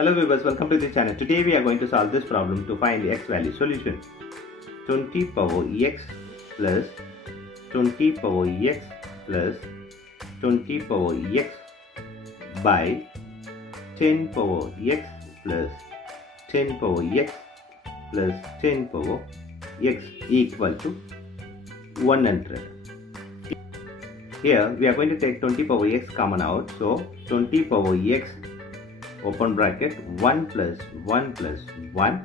Hello viewers, welcome to the channel. Today we are going to solve this problem to find the x value. Solution: 20 power x plus 20 power x plus 20 power x by 10 power x plus 10 power x plus 10 power x equal to 100. Here we are going to take 20 power x common out. So 20 power x open bracket 1 plus 1 plus 1.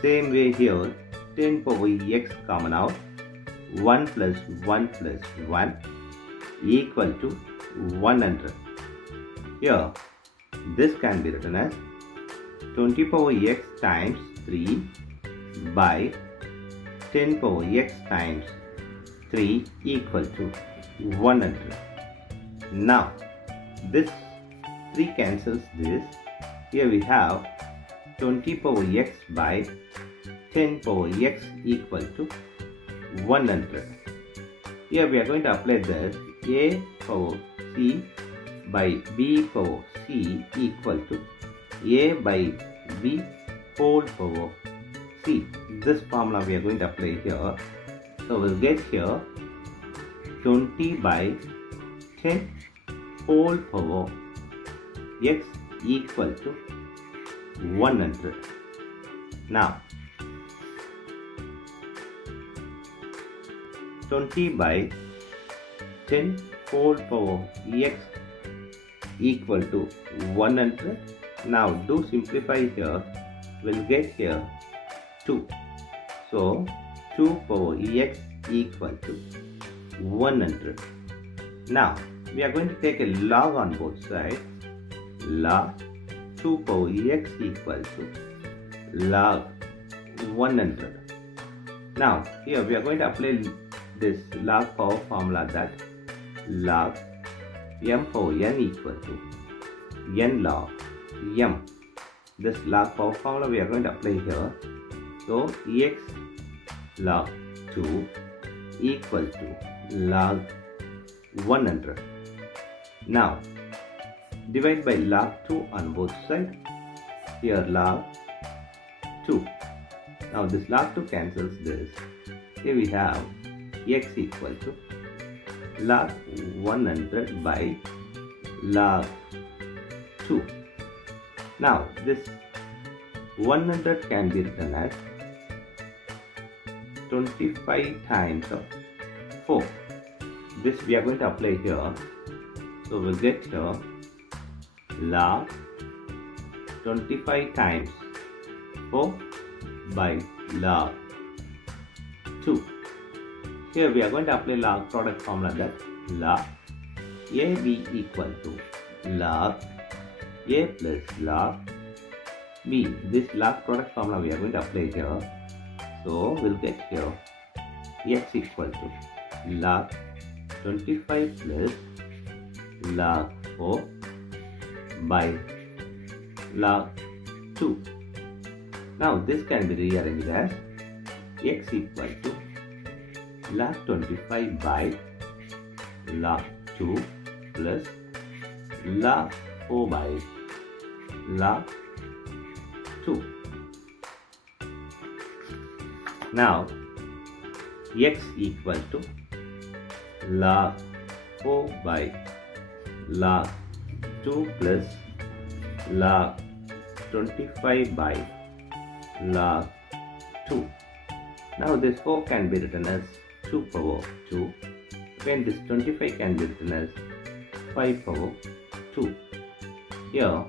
Same way here 10 power x common out, 1 plus 1 plus 1 equal to 100. Here this can be written as 20 power x times 3 by 10 power x times 3 equal to 100. Now this 3 cancels this. Here we have 20 power x by 10 power x equal to 100. Here we are going to apply this a power c by b power c equal to a by b whole power c. This formula we are going to apply here. So we'll get here 20 by 10 whole power x equal to 100. Now 20 by 10 whole power x equal to 100. Now do simplify here. We'll get here 2. So 2 power x equal to 100. Now we are going to take a log on both sides. Log 2 power x equal to log 100. Now here we are going to apply this log power formula, that log m power n equal to n log m. This log power formula we are going to apply here. So x log 2 equal to log 100. Now divide by log 2 on both sides. Here log 2. Now this log 2 cancels this. Here we have x equal to log 100 by log 2. Now this 100 can be written as 25 times of 4. This we are going to apply here. So we'll get here log 25 times 4 by log 2. Here we are going to apply log product formula, that log ab equal to log a plus log b. This log product formula we are going to apply here. So we'll get here x equal to log 25 plus log 4 by log 2. Now this can be rearranged as x equal to log 25 by log 2 plus log 4 by log 2. Now x equal to log 4 by log 2 plus log 25 by log 2. Now this 4 can be written as 2 power 2. Again this 25 can be written as 5 power 2. Here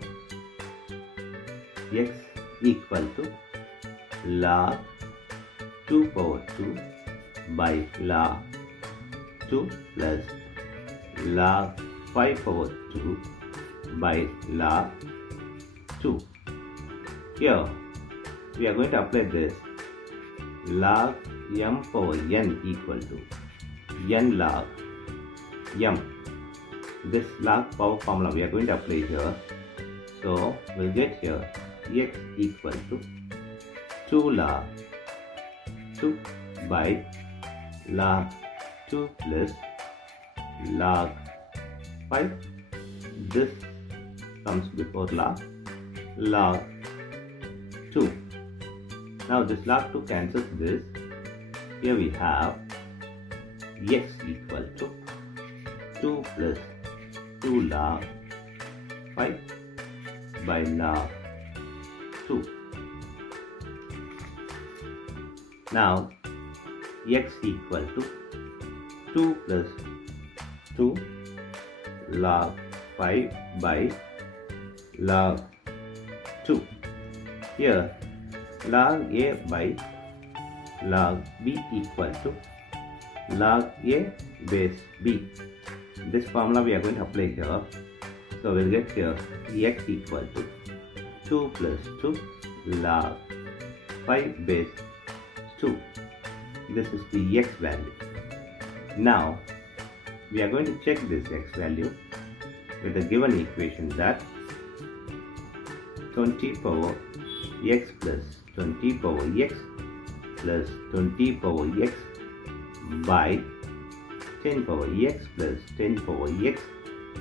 x equal to log 2 power 2 by log 2 plus log 5 power 2 by log 2. Here we are going to apply this log m power n equal to n log m. This log power formula we are going to apply here. So we'll get here x equal to 2 log 2 by log 2 plus log 5. This comes before log log₂. Now this log₂ cancels this. Here we have x equal to 2 plus 2 log 5 by log₂. Now x equal to 2 plus 2 log 5 by log₂. Here log a by log b equal to log a base b. This formula we are going to apply here. So we'll get here x equal to 2 plus 2 log 5 base 2. This is the x value. Now we are going to check this x value with the given equation that 20 power x plus 20 power x plus 20 power x by 10 power x plus 10 power x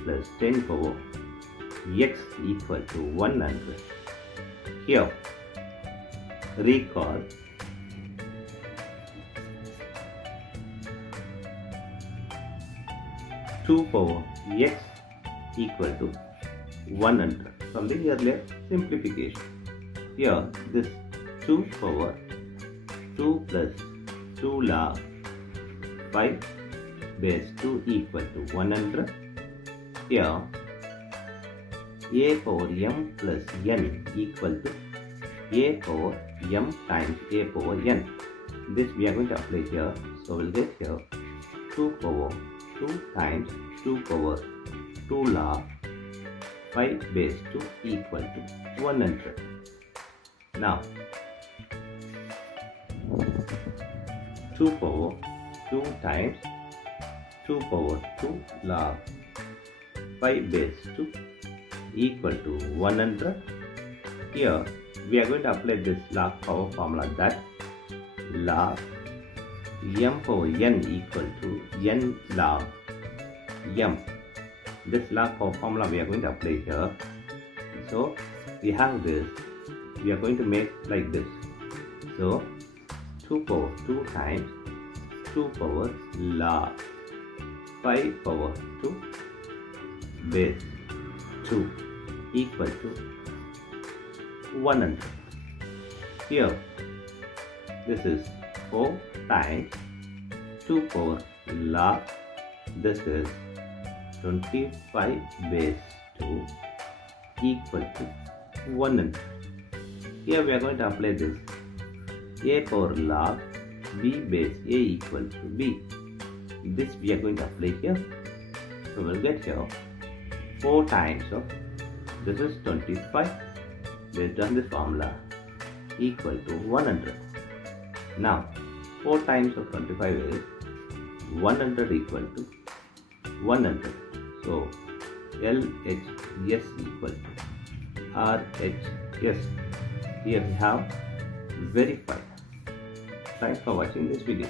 plus 10 power x equal to 100. Here, recall two power x equal to 100 from the earlier simplification. Here, this 2 power 2 plus 2 log 5 base 2 equal to 100. Here a power m plus n equal to a power m times a power n. This we are going to apply here. So we'll get here 2 power 2 times 2 power 2 log 5 base 2 equal to 100. Now 2 power 2 times 2 power 2 log 5 base 2 equal to 100. Here we are going to apply this log power formula that log m power n equal to n log m. This log power formula we are going to apply here. So we have this. We are going to make like this. So 2 power 2 times 2 power log 5 power 2 base 2 equal to 100. Here this is 4 times 2 power log, this is 25 base 2 equal to 100. Here we are going to apply this a power log b base a equal to b. This we are going to apply here. So we'll get here 4 times of this is 25 based on this formula equal to 100. Now 4 times of 25 is 100 equal to 100. So LHS equal to RHS. Here we have verified. Thanks for watching this video.